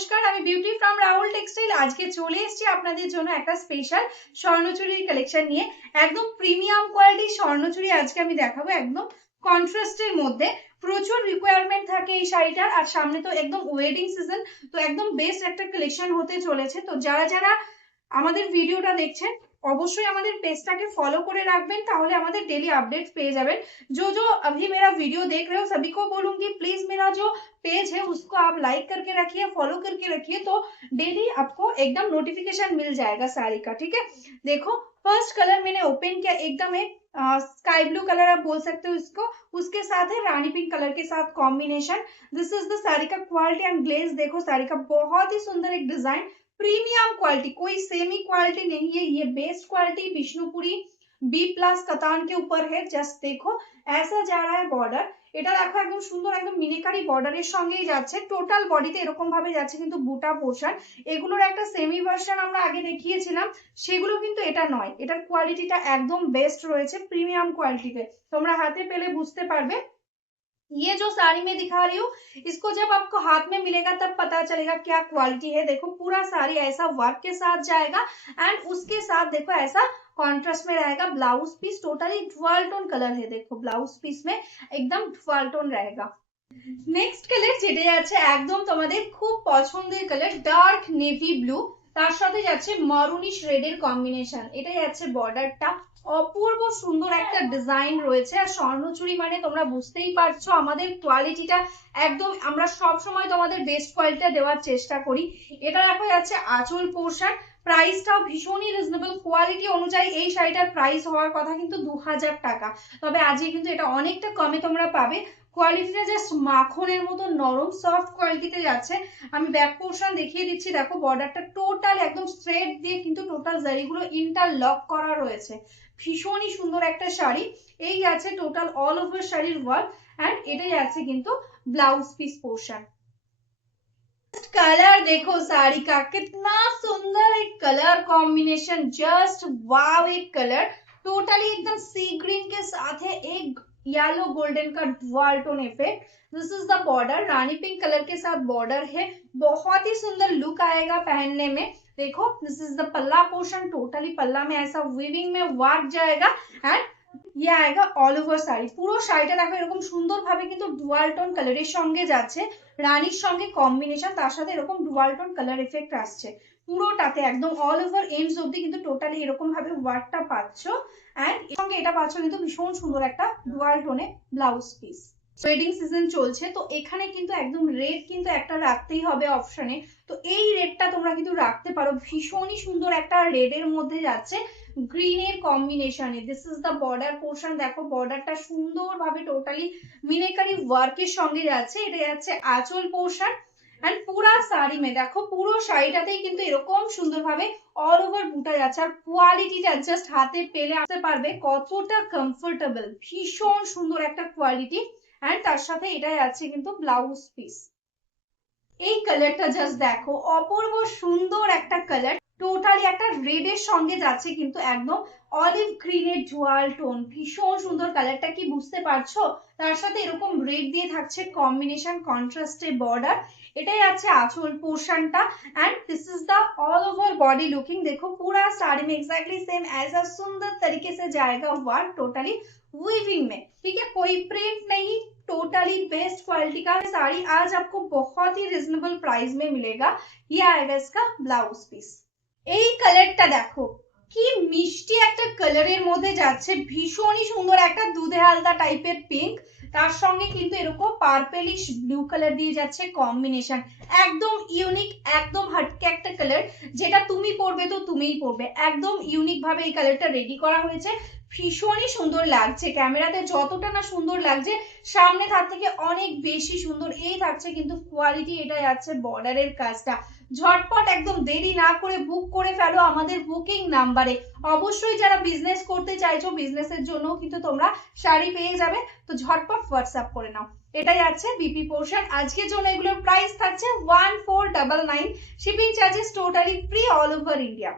নমস্কার, আমি beauty from Rahul textile. আজকে চলে এসেছি আপনাদের জন্য একটা স্পেশাল স্বর্ণচুরির কালেকশন নিয়ে। একদম প্রিমিয়াম কোয়ালিটির স্বর্ণচুরি আজকে আমি দেখাবো, একদম কন্ট্রাস্টের মধ্যে। প্রচুর রিকোয়ারমেন্ট থাকে এই শাড়িটার, আর সামনে তো একদম ওয়েডিং সিজন, তো একদম বেস্ট একটা কালেকশন হতে চলেছে। তো যারা যারা আমাদের ভিডিওটা দেখছেন অবশ্যই আমাদের পেজটাকে ফলো করে রাখবেন, তাহলে আমাদের डेली अपडेट्स পেয়ে যাবেন। जो जो अभी मेरा वीडियो देख रहे हो सभी को बोलूंगी प्लीज मेरा जो पेज है उसको आप लाइक करके रखिए, फॉलो करके रखिए, तो डेली आपको एकदम नोटिफिकेशन मिल जाएगा साड़ी का। ठीक है, देखो फर्स्ट कलर मैंने ओपन किया, एकदम एक स्काई ब्लू कलर आप बोल सकते हो इसको, उसके साथ है रानी पिंक कलर के साथ combination. This is the sari का क्वालिटी एंड ग्लेज, देखो साड़ी का बहुत ही सुंदर एक डिजाइन, प्रीमियम क्वालिटी, कोई सेमी क्वालिटी नहीं है, ये best quality Vishnupuri B plus katan के ऊपर है। जस्ट देखो ऐसा जा रहा है बॉर्डर, এটা দেখো একদম সুন্দর, একদম মিনিকারি বর্ডারের সঙ্গেই যাচ্ছে। টোটাল বডিতে এরকম ভাবে যাচ্ছে কিন্তু বুটা পোর্শন। এগুলোর একটা সেমি ভার্সন আমরা আগে দেখিয়েছিলাম, সেগুলো কিন্তু এটা নয়। এটার কোয়ালিটিটা একদম বেস্ট রয়েছে, প্রিমিয়াম কোয়ালিটিতে। তোমরা হাতে পেলে বুঝতে পারবে। ये जो साड़ी में दिखा रही हूँ, इसको जब आपको हाथ में मिलेगा तब पता चलेगा क्या क्वालिटी है। देखो पूरा साड़ी ऐसा वर्क के साथ जाएगा, एंड उसके साथ देखो ऐसा कॉन्ट्रास्ट में रहेगा। Blouse piece totally dual tone colour है, देखो ब्लाउज पीस में एकदम डुअल टोन रहेगा। नेक्स्ट कलर যেটা যাচ্ছে একদম তোমাদের খুব পছন্দের কালার, ডার্ক নেভি ব্লু, তার সাথে যাচ্ছে মারুনিশ রেড এর কম্বিনেশন। এটা যাচ্ছে বর্ডারটা, অপূর্ব সুন্দর একটা ডিজাইন রয়েছে। আর স্বর্ণচুরি মানে তোমরা বুঝতেই পারছো আমাদের কোয়ালিটিটা একদম, আমরা সব সময় তোমাদের বেস্ট কোয়ালিটিটা দেওয়ার চেষ্টা করি। এটা দেখো যাচ্ছে আঁচল পোর্শন, প্রাইসটাও ভীষণই রিজনেবল। কোয়ালিটি অনুযায়ী এই শাড়িটার প্রাইস হওয়ার কথা কিন্তু 2000 টাকা, তবে আজকে কিন্তু এটা অনেকটা কমে তোমরা পাবে। কোয়ালিটিটা জাস্ট মাখনের মতো নরম সফট কোয়ালিটিতে যাচ্ছে। আমি ব্যাক পোর্শন দেখিয়ে দিচ্ছি, দেখো বর্ডারটা টোটাল একদম থ্রেড দিয়ে কিন্তু টোটাল জারিগুলো ইন্টারলক করা রয়েছে। ভীষণই সুন্দর একটা শাড়ি। এই আছে টোটাল অল ওভার শাড়ির ওয়ার্ক, এন্ড এটাই আছে কিন্তু ब्लाउज पीस पोर्शन। कलर देखो साड़ी का कितना सुंदर एक कलर कॉम्बिनेशन, जस्ट वाव एक कलर, टोटली एकदम सी ग्रीन के साथ है एक येलो गोल्डन का dual tone effect. This is the border, Rani pink colour के साथ बॉर्डर है, बहुत ही सुंदर लुक आएगा पहनने में। देखो दिस इज द पल्ला पोर्शन, टोटली पल्ला में ऐसा वीविंग में वर्क जाएगा, एंड ये आएगा ऑल ओवर শাড়ি। পুরো শাড়িটা দেখো এরকম সুন্দর ভাবে কিন্তু ডুয়াল টোন কালারের সঙ্গে যাচ্ছে, রানীর সঙ্গে কম্বিনেশন, তার সাথে এরকম ডুয়াল টোন কালার এফেক্ট আসছে পুরোটাতে, একদম অল ওভার এন্ডস অবধি কিন্তু টোটালি এরকম ভাবে ওয়ার্কটা পাচ্ছো। এন্ড এর সঙ্গে এটা পাচ্ছো কিন্তু ভীষণ সুন্দর একটা ডুয়াল টোনে ব্লাউজ পিস। ওয়েডিং সিজন চলছে, তো এখানে কিন্তু একদম রেড কিন্তু একটা রাখতেই হবে অপশনে, তো এই রেডটা তোমরা কিন্তু রাখতে পারো। ভীষণই সুন্দর একটা রেড এর মধ্যে যাচ্ছে গ্রিন এর কম্বিনেশনে। This is the border portion, দেখো বর্ডারটা সুন্দর ভাবে টোটালি মিনাকারি ওয়ার্কের সঙ্গে যাচ্ছে। এটা যাচ্ছে আঁচল পোর্শন, এন্ড পুরা শাড়ি মে দেখো পুরো শাড়িটাতেই কিন্তু এরকম সুন্দর ভাবে অল ওভার বুটা যাচ্ছে। আর কোয়ালিটিটা জাস্ট হাতে পেলে আসতে পারবে কতটা কমফোর্টেবল, ভীষণ সুন্দর একটা কোয়ালিটি। এন্ড তার সাথে এটাই আছে কিন্তু ব্লাউজ পিস। এই কালারটা জাস্ট দেখো, অপূর্ব সুন্দর একটা কালার, টোটালি একটা রেড এর সঙ্গে যাচ্ছে কিন্তু একদম অলিভ গ্রিনের ডুয়াল টোন, ভীষণ সুন্দর কালারটা, কি বুঝতে পারছো? তার সাথে এরকম রেড দিয়ে থাকছে কম্বিনেশন, কন্ট্রাস্টে বর্ডার। এটাই আছে आंचल पोर्शनটা, and this is the all over body looking. देखो पूरा साड़ी में एग्जैक्टली सेम ऐसा सुंदर तरीके से जाएगा वर्क, टोटली वीविंग में। ठीक है, कोई प्रिंट नहीं, टोटली बेस्ट क्वालिटी का साड़ी आज आपको बहुत ही रिजनेबल प्राइस में मिलेगा। ये आएगा इसका ब्लाउज पीस। এই কালারটা দেখো কি মিষ্টি একটা কালারের মধ্যে যাচ্ছে, ভীষণই সুন্দর একটা দুধে হালকা টাইপের পিঙ্ক, তার সঙ্গে কিন্তু এরকম পার্পলিশ ব্লু কালার দিয়ে যাচ্ছে কম্বিনেশন। একদম ইউনিক, একদম হাটকে একটা কালার, যেটা তুমি পরবে তো তুমিই পরবে। একদম ইউনিক ভাবে এই কালারটা রেডি করা হয়েছে, ভীষণই সুন্দর লাগছে। ক্যামেরাতে যতটা না সুন্দর লাগছে, সামনে তার থেকে অনেক বেশি সুন্দর। এই থাকছে কিন্তু কোয়ালিটি, এটা যাচ্ছে বর্ডারের কাজটা। ঝটপট একদম দেরি না করে বুক করে ফেলো আমাদের বুকিং নাম্বারে। অবশ্যই যারা বিজনেস করতে চাইছো, বিজনেসের জন্য কিন্তু তোমরা শাড়ি পেয়ে যাবে, তো ঝটপট হোয়াটসঅ্যাপ করে নাও। এটাই আছে বিপি পোর্শন। আজকের জন্য এগুলোর প্রাইস থাকছে 1499, shipping charges totally free all over India.